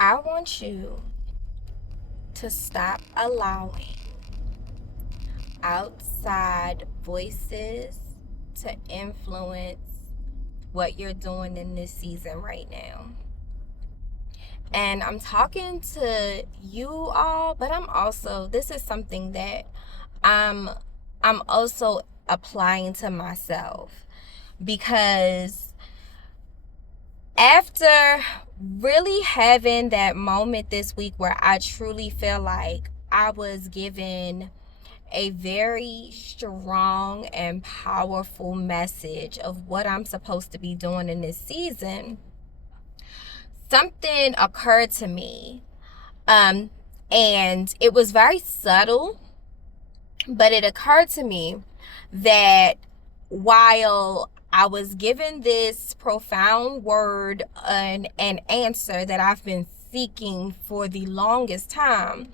I want you to stop allowing outside voices to influence what you're doing in this season right now. And I'm talking to you all, but this is something that I'm I'm also applying to myself, because after really having that moment this week where I truly feel like I was given a very strong and powerful message of what I'm supposed to be doing in this season, something occurred to me. And it was very subtle, but it occurred to me that while I was given this profound word and an answer that I've been seeking for the longest time,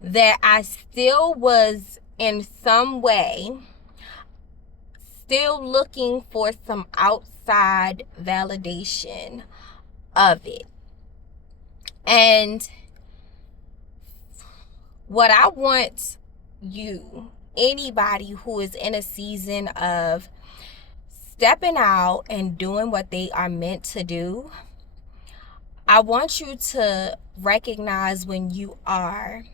that I still was in some way still looking for some outside validation of it. And what I want anybody who is in a season of stepping out and doing what they are meant to do, I want you to recognize when you are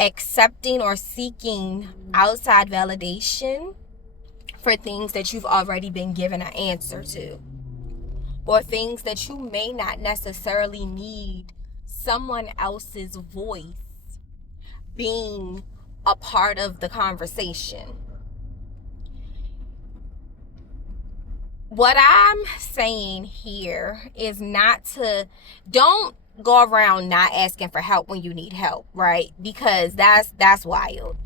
accepting or seeking outside validation for things that you've already been given an answer to, or things that you may not necessarily need someone else's voice being a part of the conversation. What I'm saying here is don't go around not asking for help when you need help, right? Because that's wild.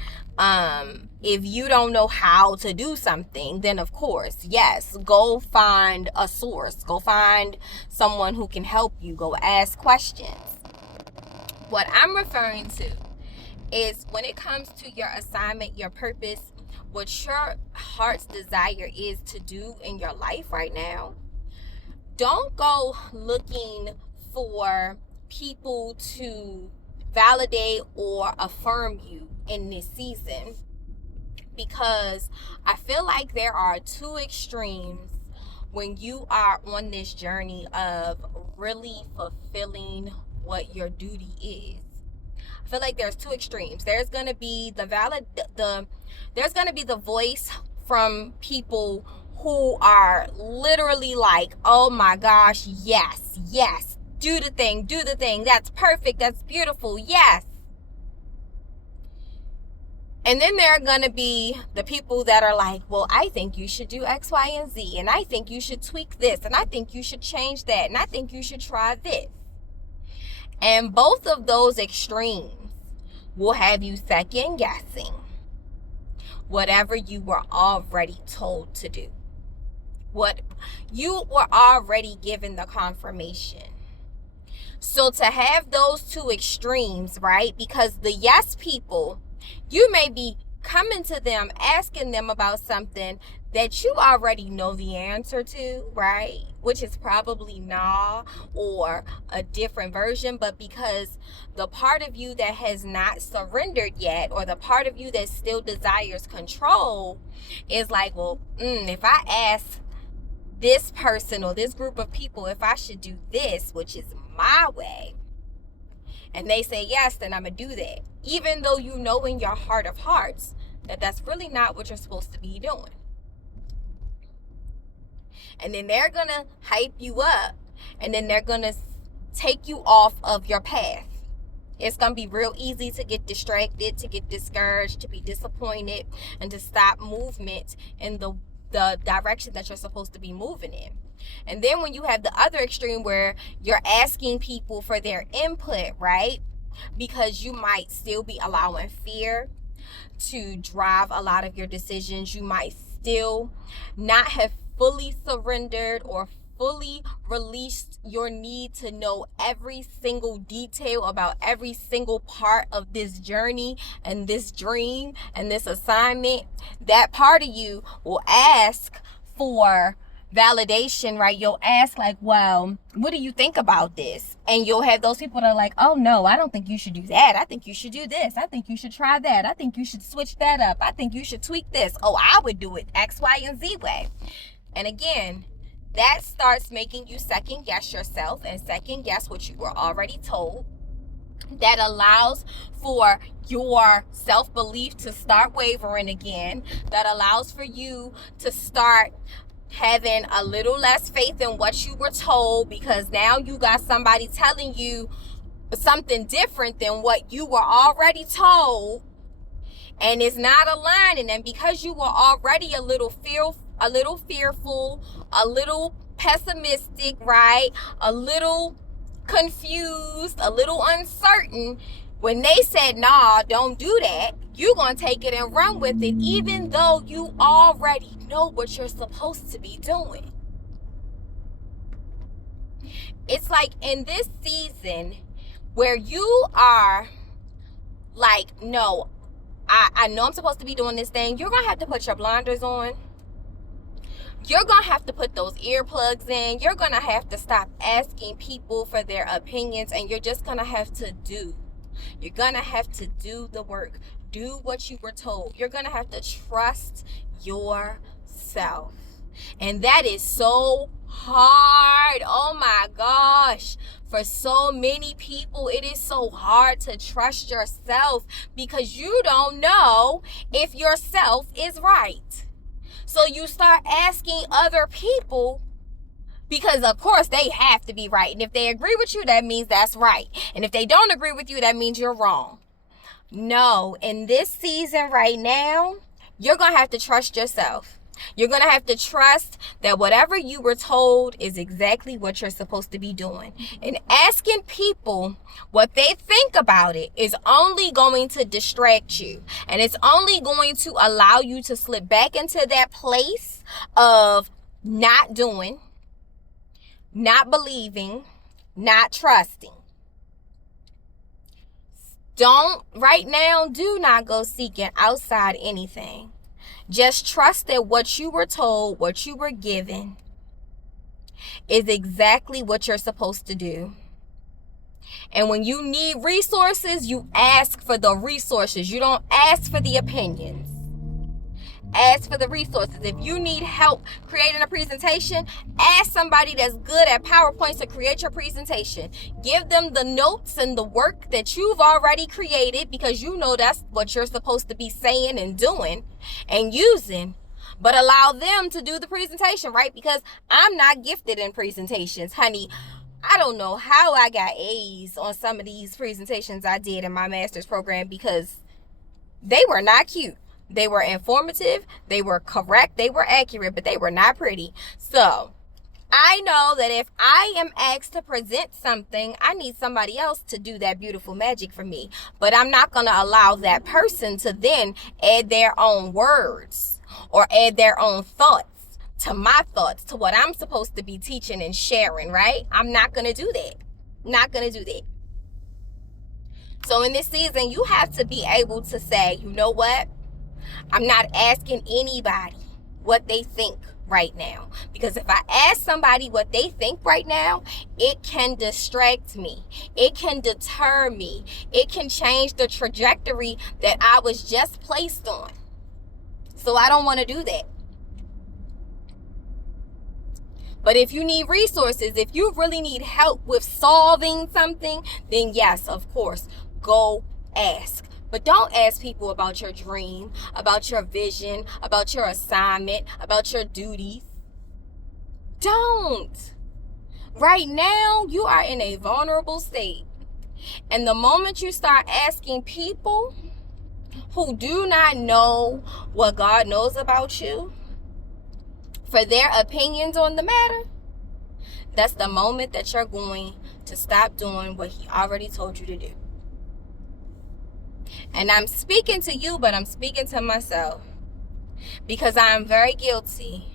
If you don't know how to do something, then of course, yes, go find a source, go find someone who can help you, go ask questions. What I'm referring to is when it comes to your assignment, your purpose, what your heart's desire is to do in your life right now. Don't go looking for people to validate or affirm you in this season, because I feel like there are two extremes when you are on this journey of really fulfilling what your duty is. I feel like there's two extremes. There's gonna be there's gonna be the voice from people who are literally like, oh my gosh, yes, do the thing, that's perfect, that's beautiful, yes. And then there are going to be the people that are like, well, I think you should do X, Y, and Z, and I think you should tweak this, and I think you should change that, and I think you should try this. And both of those extremes will have you second guessing whatever you were already told to do, what you were already given the confirmation. So to have those two extremes, right? Because the yes people, you may be coming to them, asking them about something that you already know the answer to, right? Which is probably nah, or a different version, but because the part of you that has not surrendered yet, or the part of you that still desires control, is like, well, if I ask this person or this group of people if I should do this, which is my way, and they say yes, then I'm gonna do that, even though you know in your heart of hearts that that's really not what you're supposed to be doing. And then they're gonna hype you up, and then they're gonna take you off of your path. It's gonna be real easy to get distracted, to get discouraged, to be disappointed, and to stop movement in the direction that you're supposed to be moving in. And then when you have the other extreme where you're asking people for their input, right? Because you might still be allowing fear to drive a lot of your decisions. You might still not have fully surrendered or fully released your need to know every single detail about every single part of this journey and this dream and this assignment. That part of you will ask for validation, right? You'll ask like, well, what do you think about this? And you'll have those people that are like, oh no, I don't think you should do that. I think you should do this. I think you should try that. I think you should switch that up. I think you should tweak this. Oh, I would do it X, Y, and Z way. And again, that starts making you second guess yourself and second guess what you were already told. That allows for your self-belief to start wavering again. That allows for you to start having a little less faith in what you were told, because now you got somebody telling you something different than what you were already told, and it's not aligning. And because you were already a little fearful, a little pessimistic, right? A little confused, a little uncertain, when they said, nah, don't do that, you're going to take it and run with it, even though you already know what you're supposed to be doing. It's like in this season where you are like, no, I know I'm supposed to be doing this thing. You're going to have to put your blinders on. You're going to have to put those earplugs in. You're going to have to stop asking people for their opinions, and you're just going to have to do. You're going to have to do the work. Do what you were told. You're going to have to trust yourself. And that is so hard. Oh my gosh. For so many people, it is so hard to trust yourself because you don't know if yourself is right. So you start asking other people because, of course, they have to be right. And if they agree with you, that means that's right. And if they don't agree with you, that means you're wrong. No, in this season right now, you're going to have to trust yourself. You're going to have to trust that whatever you were told is exactly what you're supposed to be doing. And asking people what they think about it is only going to distract you. And it's only going to allow you to slip back into that place of not doing, not believing, not trusting. Right now, do not go seeking outside anything. Just trust that what you were told, what you were given, is exactly what you're supposed to do. And when you need resources, you ask for the resources. You don't ask for the opinions. Ask for the resources. If you need help creating a presentation, ask somebody that's good at PowerPoint to create your presentation. Give them the notes and the work that you've already created, because you know that's what you're supposed to be saying and doing and using. But allow them to do the presentation, right? Because I'm not gifted in presentations, honey. I don't know how I got A's on some of these presentations I did in my master's program, because they were not cute. They were informative, they were correct, they were accurate, but they were not pretty. So I know that if I am asked to present something, I need somebody else to do that beautiful magic for me. But I'm not going to allow that person to then add their own words or add their own thoughts to my thoughts, to what I'm supposed to be teaching and sharing, right? I'm not going to do that. Not going to do that. So in this season, you have to be able to say, you know what? I'm not asking anybody what they think right now. Because if I ask somebody what they think right now, it can distract me. It can deter me. It can change the trajectory that I was just placed on. So I don't want to do that. But if you need resources, if you really need help with solving something, then yes, of course, go ask. But don't ask people about your dream, about your vision, about your assignment, about your duties. Don't. Right now, you are in a vulnerable state. And the moment you start asking people who do not know what God knows about you for their opinions on the matter, that's the moment that you're going to stop doing what He already told you to do. And I'm speaking to you, but I'm speaking to myself, because I'm very guilty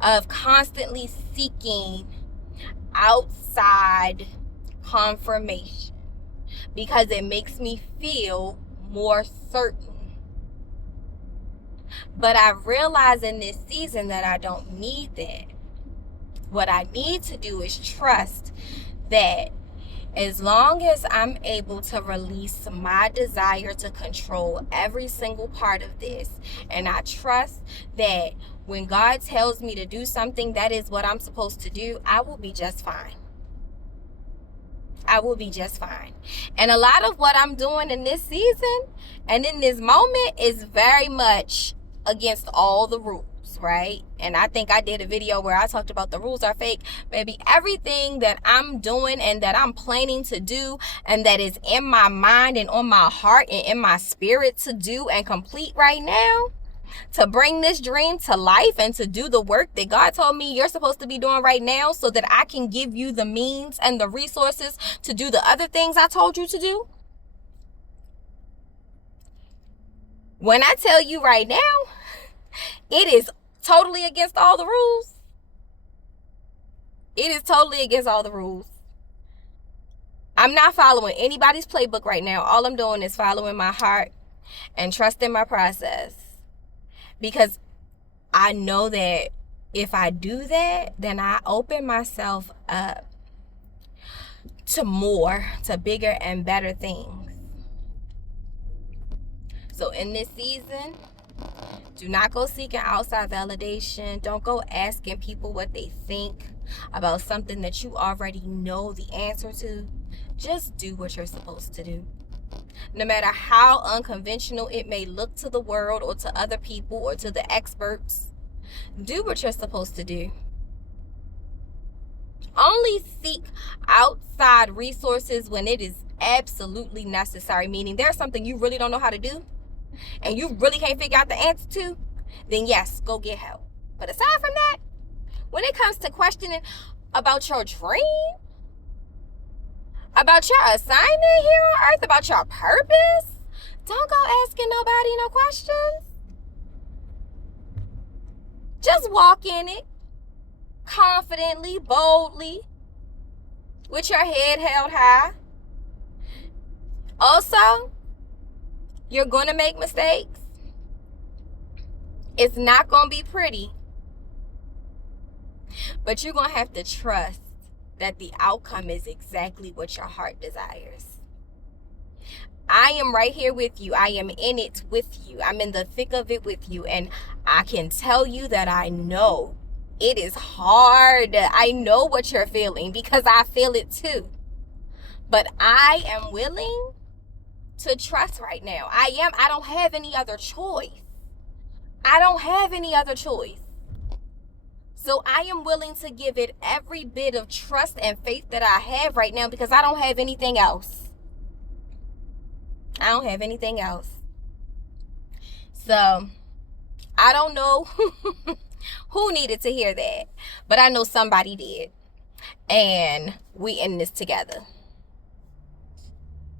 of constantly seeking outside confirmation, because it makes me feel more certain. But I realize in this season that I don't need that. What I need to do is trust that as long as I'm able to release my desire to control every single part of this, and I trust that when God tells me to do something, that is what I'm supposed to do, I will be just fine. I will be just fine. And a lot of what I'm doing in this season and in this moment is very much against all the rules, right? And I think I did a video where I talked about the rules are fake. Baby, everything that I'm doing and that I'm planning to do and that is in my mind and on my heart and in my spirit to do and complete right now, to bring this dream to life and to do the work that God told me you're supposed to be doing right now so that I can give you the means and the resources to do the other things I told you to do. When I tell you right now, it is totally against all the rules. It is totally against all the rules. I'm not following anybody's playbook right now. All I'm doing is following my heart and trusting my process. Because I know that if I do that, then I open myself up to more, to bigger and better things. So in this season, do not go seeking outside validation. Don't go asking people what they think about something that you already know the answer to. Just do what you're supposed to do. No matter how unconventional it may look to the world or to other people or to the experts, do what you're supposed to do. Only seek outside resources when it is absolutely necessary, meaning there's something you really don't know how to do and you really can't figure out the answer to, then yes, go get help. But aside from that, when it comes to questioning about your dream, about your assignment here on earth, about your purpose, don't go asking nobody no questions. Just walk in it confidently, boldly, with your head held high. Also, you're going to make mistakes. It's not going to be pretty. But you're going to have to trust that the outcome is exactly what your heart desires. I am right here with you. I am in it with you. I'm in the thick of it with you. And I can tell you that I know it is hard. I know what you're feeling because I feel it too. But I am willing to trust right now. I don't have any other choice. I don't have any other choice. So I am willing to give it every bit of trust and faith that I have right now because I don't have anything else. I don't have anything else. So I don't know who needed to hear that, but I know somebody did. And we in this together.